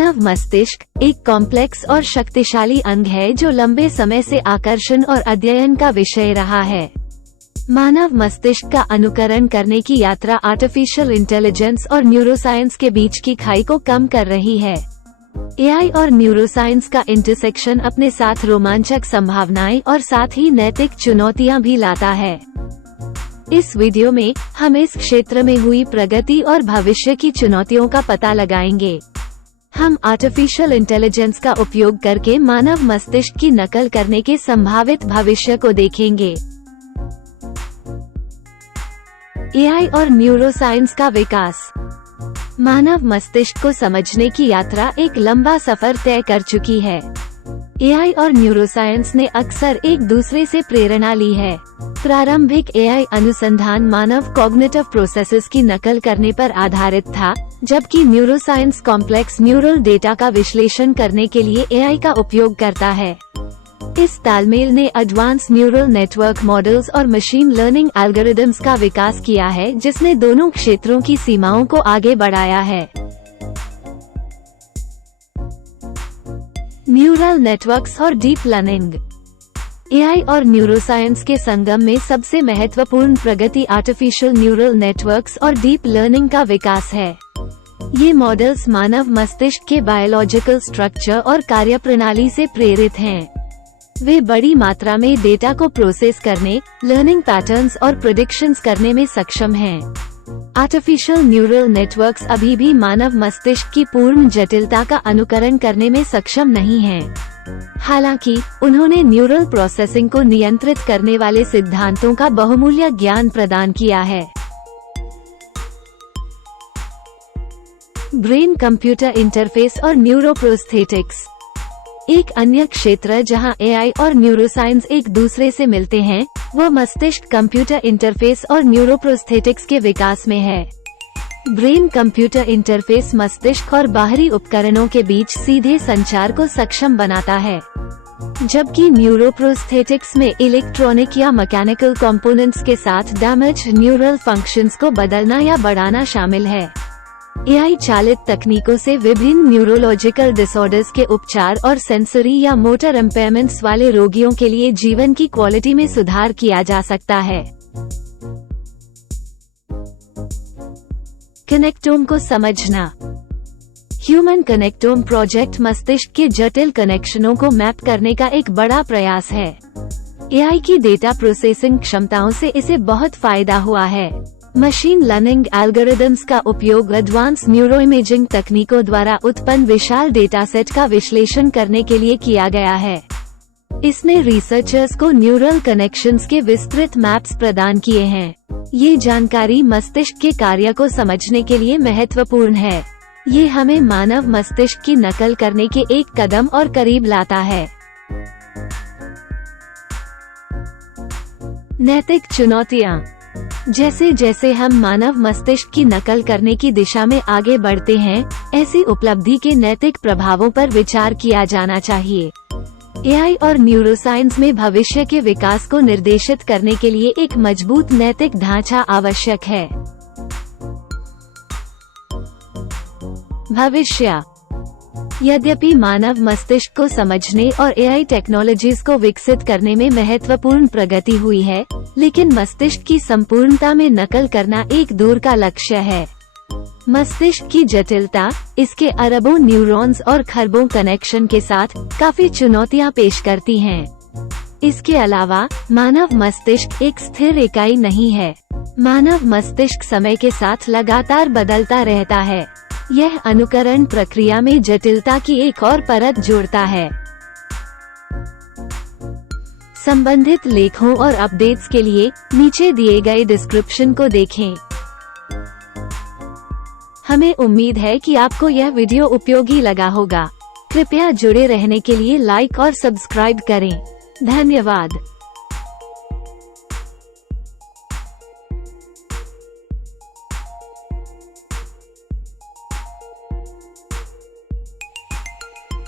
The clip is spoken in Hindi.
मानव मस्तिष्क एक कॉम्प्लेक्स और शक्तिशाली अंग है जो लंबे समय से आकर्षण और अध्ययन का विषय रहा है। मानव मस्तिष्क का अनुकरण करने की यात्रा आर्टिफिशियल इंटेलिजेंस और न्यूरोसाइंस के बीच की खाई को कम कर रही है। एआई और न्यूरोसाइंस का इंटरसेक्शन अपने साथ रोमांचक संभावनाएं और साथ ही नैतिक चुनौतियां भी लाता है। इस वीडियो में हम इस क्षेत्र में हुई प्रगति और भविष्य की चुनौतियों का पता लगाएंगे। हम आर्टिफिशियल इंटेलिजेंस का उपयोग करके मानव मस्तिष्क की नकल करने के संभावित भविष्य को देखेंगे। एआई और न्यूरोसाइंस का विकास। मानव मस्तिष्क को समझने की यात्रा एक लंबा सफर तय कर चुकी है। एआई और न्यूरोसाइंस ने अक्सर एक दूसरे से प्रेरणा ली है। प्रारंभिक एआई अनुसंधान मानव कॉग्निटिव प्रोसेसेस की नकल करने पर आधारित था, जबकि न्यूरोसाइंस कॉम्प्लेक्स न्यूरल डेटा का विश्लेषण करने के लिए एआई का उपयोग करता है। इस तालमेल ने एडवांस न्यूरल नेटवर्क मॉडल्स और मशीन लर्निंग एल्गोरिदम्स का विकास किया है, जिसने दोनों क्षेत्रों की सीमाओं को आगे बढ़ाया है। न्यूरल नेटवर्क्स और डीप लर्निंग। एआई और न्यूरोसाइंस के संगम में सबसे महत्वपूर्ण प्रगति आर्टिफिशियल न्यूरल नेटवर्क्स और डीप लर्निंग का विकास है। ये मॉडल्स मानव मस्तिष्क के बायोलॉजिकल स्ट्रक्चर और कार्यप्रणाली से प्रेरित हैं। वे बड़ी मात्रा में डेटा को प्रोसेस करने, लर्निंग पैटर्न्स और प्रेडिक्शंस करने में सक्षम हैं। आर्टिफिशियल न्यूरल नेटवर्क्स अभी भी मानव मस्तिष्क की पूर्ण जटिलता का अनुकरण करने में सक्षम नहीं हैं। हालांकि उन्होंने न्यूरल प्रोसेसिंग को नियंत्रित करने वाले सिद्धांतों का बहुमूल्य ज्ञान प्रदान किया है। ब्रेन कंप्यूटर इंटरफेस और न्यूरोप्रोस्थेटिक्स। एक अन्य क्षेत्र जहां एआई और न्यूरोसाइंस एक दूसरे से मिलते हैं, वह मस्तिष्क कंप्यूटर इंटरफेस और न्यूरोप्रोस्थेटिक्स के विकास में है। ब्रेन कंप्यूटर इंटरफेस मस्तिष्क और बाहरी उपकरणों के बीच सीधे संचार को सक्षम बनाता है, जबकि न्यूरोप्रोस्थेटिक्स में इलेक्ट्रॉनिक या मैकेनिकल कंपोनेंट्स के साथ डैमेज न्यूरल फंक्शंस को बदलना या बढ़ाना शामिल है। एआई चालित तकनीकों से विभिन्न न्यूरोलॉजिकल डिसऑर्डर्स के उपचार और सेंसरी या मोटर इम्पेयरमेंट्स वाले रोगियों के लिए जीवन की क्वालिटी में सुधार किया जा सकता है। कनेक्टोम को समझना। ह्यूमन कनेक्टोम प्रोजेक्ट मस्तिष्क के जटिल कनेक्शनों को मैप करने का एक बड़ा प्रयास है। एआई की डेटा प्रोसेसिंग क्षमताओं से इसे बहुत फायदा हुआ है। मशीन लर्निंग एल्गोरिदम्स का उपयोग एडवांस न्यूरोइमेजिंग तकनीकों द्वारा उत्पन्न विशाल डेटा सेट का विश्लेषण करने के लिए किया गया है। इसने रिसर्चर्स को न्यूरल कनेक्शंस के विस्तृत मैप्स प्रदान किए हैं। ये जानकारी मस्तिष्क के कार्य को समझने के लिए महत्वपूर्ण है। ये हमें मानव मस्तिष्क की नकल करने के एक कदम और करीब लाता है। नैतिक चुनौतियाँ। जैसे जैसे हम मानव मस्तिष्क की नकल करने की दिशा में आगे बढ़ते हैं, ऐसी उपलब्धि के नैतिक प्रभावों पर विचार किया जाना चाहिए। एआई और न्यूरोसाइंस में भविष्य के विकास को निर्देशित करने के लिए एक मजबूत नैतिक ढांचा आवश्यक है। भविष्य। यद्यपि मानव मस्तिष्क को समझने और एआई टेक्नोलॉजीज को विकसित करने में महत्वपूर्ण प्रगति हुई है, लेकिन मस्तिष्क की संपूर्णता में नकल करना एक दूर का लक्ष्य है। मस्तिष्क की जटिलता इसके अरबों न्यूरॉन्स और खरबों कनेक्शन के साथ काफी चुनौतियां पेश करती हैं। इसके अलावा मानव मस्तिष्क एक स्थिर इकाई नहीं है। मानव मस्तिष्क समय के साथ लगातार बदलता रहता है। यह अनुकरण प्रक्रिया में जटिलता की एक और परत जोड़ता है। संबंधित लेखों और अपडेट्स के लिए नीचे दिए गए डिस्क्रिप्शन को देखें। हमें उम्मीद है कि आपको यह वीडियो उपयोगी लगा होगा। कृपया जुड़े रहने के लिए लाइक और सब्सक्राइब करें। धन्यवाद।